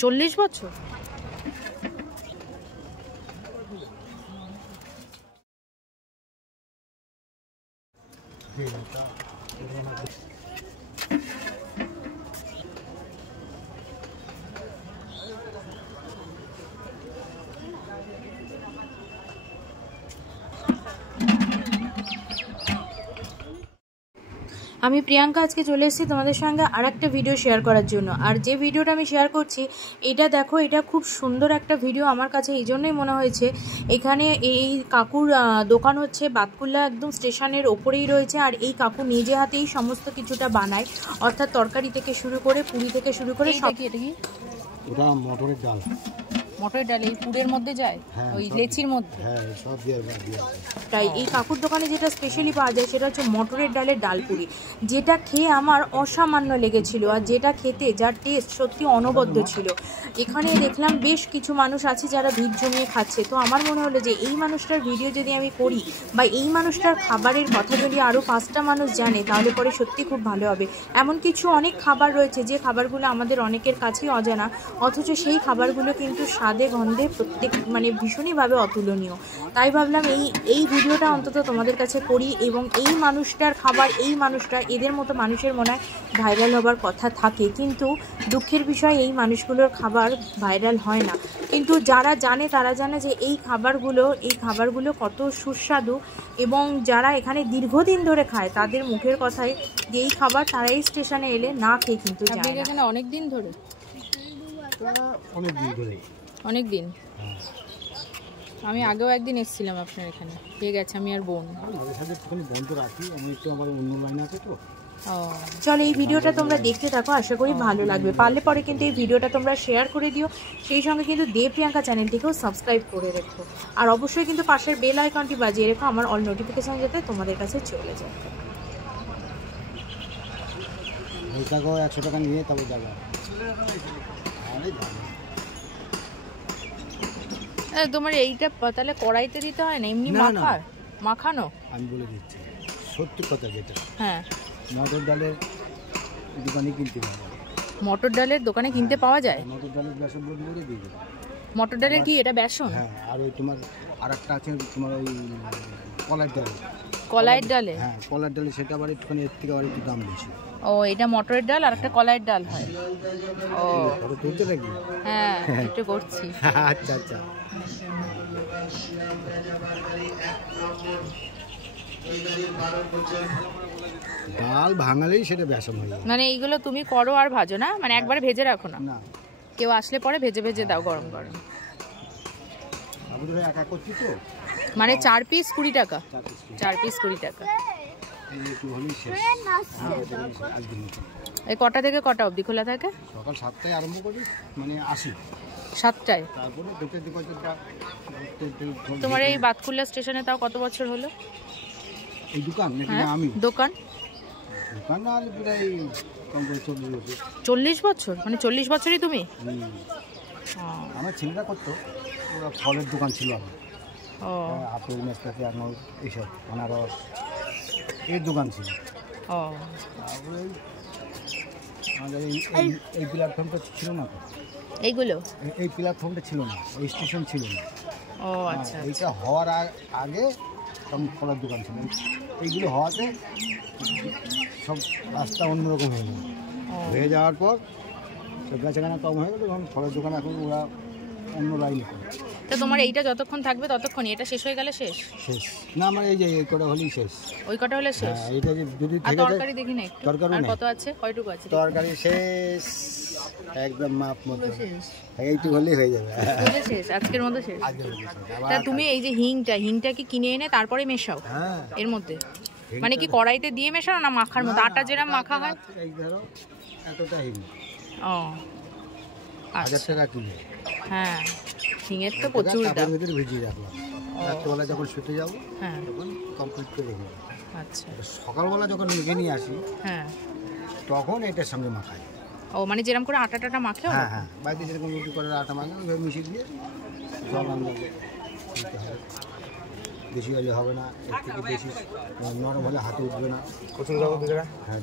40 বছর। আমি প্রিয়াঙ্কা আজকে চলে এসেছি তোমাদের সঙ্গে আর একটা ভিডিও শেয়ার করার জন্য। আর যে ভিডিওটা আমি শেয়ার করছি এটা দেখো, এটা খুব সুন্দর একটা ভিডিও আমার কাছে এই জন্যই মনে হয়েছে। এখানে এই কাকুর দোকান হচ্ছে বাতকুল্লা একদম স্টেশনের ওপরেই রয়েছে। আর এই কাকু নিজে হাতেই সমস্ত কিছুটা বানায়, অর্থাৎ তরকারি থেকে শুরু করে পুরি থেকে শুরু করে সব। এটা কি? এটা মটরের ডাল। মটরের ডাল এই পুরের মধ্যে যায়, ওই লেচির মধ্যে। হ্যাঁ, সব দিয়ে। তাই এই কাকুর দোকানে যেটা স্পেশালি পাওয়া যায় সেটা হচ্ছে মটরের ডালের ডালপুরি, যেটা খেয়ে আমার অসামান্য লেগেছিল। আর যেটা খেতে যার টেস্ট সত্যি অনবদ্য ছিল। এখানে দেখলাম বেশ কিছু মানুষ আছে যারা ভিড় জমিয়ে খাচ্ছে। তো আমার মনে হলো যে এই মানুষটার ভিডিও যদি আমি করি বা এই মানুষটার খাবারের কথা যদি আরও 5টা মানুষ জানে তাহলে পরে সত্যি খুব ভালো হবে। এমন কিছু অনেক খাবার রয়েছে যে খাবারগুলো আমাদের অনেকের কাছেই অজানা, অথচ সেই খাবারগুলো কিন্তু স্বাদে গন্ধে প্রত্যেক ভীষণইভাবে অতুলনীয়। তাই ভাবলাম এই ভিডিওটা অন্তত তোমাদের কাছে করি। এবং এই মানুষটার খাবার, এই মানুষটা, এদের মতো মানুষের মনে হয় ভাইরাল হবার কথা থাকে, কিন্তু দুঃখের বিষয় এই মানুষগুলোর খাবার ভাইরাল হয় না। কিন্তু যারা জানে তারা জানে যে এই খাবারগুলো কত সুস্বাদু। এবং যারা এখানে দীর্ঘদিন ধরে খায় তাদের মুখের কথায় যে এই খাবার তারা এই স্টেশনে এলে না খেয়ে কিন্তু যায় না। এখানে অনেক দিন ধরে অনেক দিন আমি আগেও একদিন এসেছিলাম আপনার এখানে, ঠিক আছে। আমি আর বোন চলো এই ভিডিওটা তোমরা দেখতে থাকো, আশা করি ভালো লাগবে। পারলে পরে কিন্তু এই ভিডিওটা তোমরা শেয়ার করে দিও, সেই সঙ্গে কিন্তু প্রিয়াঙ্কা চ্যানেলটিকেও সাবস্ক্রাইব করে রেখো। আর অবশ্যই কিন্তু পাশের বেল আইকনটি বাজিয়ে রেখো, আমার অল নোটিফিকেশন যাতে তোমাদের কাছে চলে যায়। 100 টাকা নিয়ে তবে যাবে। তোমার এইটা তাহলে কড়াইতে দিতে হয় না, এমনি মাখানো? আমি বলে দিচ্ছি সত্যি কথা যেটা, হ্যাঁ, মটর ডালের দোকানে কিনতে পাওয়া যায়। মটর ডালের দোকানে কিনতে পাওয়া যায়? মটর ডালের বেসন বলে দিয়ে দিবে। মটর ডালের কি এটা বেসন? হ্যাঁ, আর ওই তোমার আরেকটা আছে তোমার ওই কলাইয়ের ডাল। কলাইয়ের ডালে? হ্যাঁ, কলাইয়ের ডালে সেটা আবার একটুখানি এর থেকে আবার একটু দাম বেশি। ও, এটা মটরের ডাল আর একটা কলাইয়ের ডাল হয়। ও, তুলতে নাকি? হ্যাঁ, একটু করছি। আচ্ছা আচ্ছা। ডাল ভাঙালেই সেটা বেসন হয়ে যায়। মানে এইগুলো তুমি করো আর ভাজো না, মানে একবারে ভেজে রাখো না? না, কেউ আসলে পরে ভেজে ভেজে দাও গরম গরম। আমি তো একা করছি তো। মানে 4 পিস 20 টাকা? 4 পিস 20 টাকা। এই কটা থেকে কটা অবধি খোলা থাকে? সকাল 7টায় আরম্ভ করি, মানে 80। 7টায়? তারপরে তোমার এই বাতকুল্লা স্টেশনে তাও কত বছর হলো এই দোকান? আমি দোকান আর প্রায় 40 বছর। মানে 40 বছরই তুমি? আমার ছেলেরা করতো, ওরা ফলের দোকান ছিল। আপেল, নাশপাতি, আঙুর, এইসব আনারস, এর দোকান ছিল। তারপরে আমাদের এই প্ল্যাটফর্মটা ছিল না তো। এইগুলো এই প্ল্যাটফর্মটা ছিল না, এই স্টেশন ছিল না। ও আচ্ছা। এইটা হওয়ার আগে তখন ফলের দোকান ছিল। এইগুলো হওয়াতে সব রাস্তা অন্যরকম হয়ে যাওয়ার পর বেচাকেনা কম হয়ে গেল, তখন ফলের দোকান এখন ওরা অন্য লাইনে করে। তো তোমার এইটা যতক্ষণ থাকবে ততক্ষণই, এটা শেষ হয়ে গেলে শেষ? না, আমার এই যে এই কটা হলেই শেষ। ওই কটা হলে শেষ? এইটা যে যদি থেকে যায়। তরকারি দেখি না একটু। তরকারি আর কত আছে? কয়টুকু আছে? তরকারি শেষ, একদম মাপ মতো শেষ। এইটুকু হলেই হয়ে যাবে। শেষ, আজকের মতো শেষ। তা তুমি এই যে হিংটা কি কিনে এনে তারপরে মেশাও এর মধ্যে? মানে কি কড়াইতে দিয়ে মেশাও না মাখার মতো? আটা যেরকম মাখা হয়? এই ধরো এতটা হিং। ও, 1000 টাকা কিলো। হ্যাঁ, হিঙের তো প্রচুর দাম। ভিতরে ভিজিয়ে রাখলাম, রাত্রেবেলা যখন শুতে যাবো তখন কমপ্লিট করে রেখে দেবো। আচ্ছা, সকালবেলা যখন মেখে নিয়ে আসি তখন এটার সঙ্গে মাখাই। ও, মানে যেরকম করে আটাটা মাখে? হ্যাঁ, বাড়িতে যেরকম রুটি করে আটা মাখে ওইভাবে মিশিয়ে দিয়ে জল আন্দাজে দিতে হবে। বেশি হলে হবে না, এর থেকে বেশি নরম হলে হাতে উঠবে না। হ্যাঁ,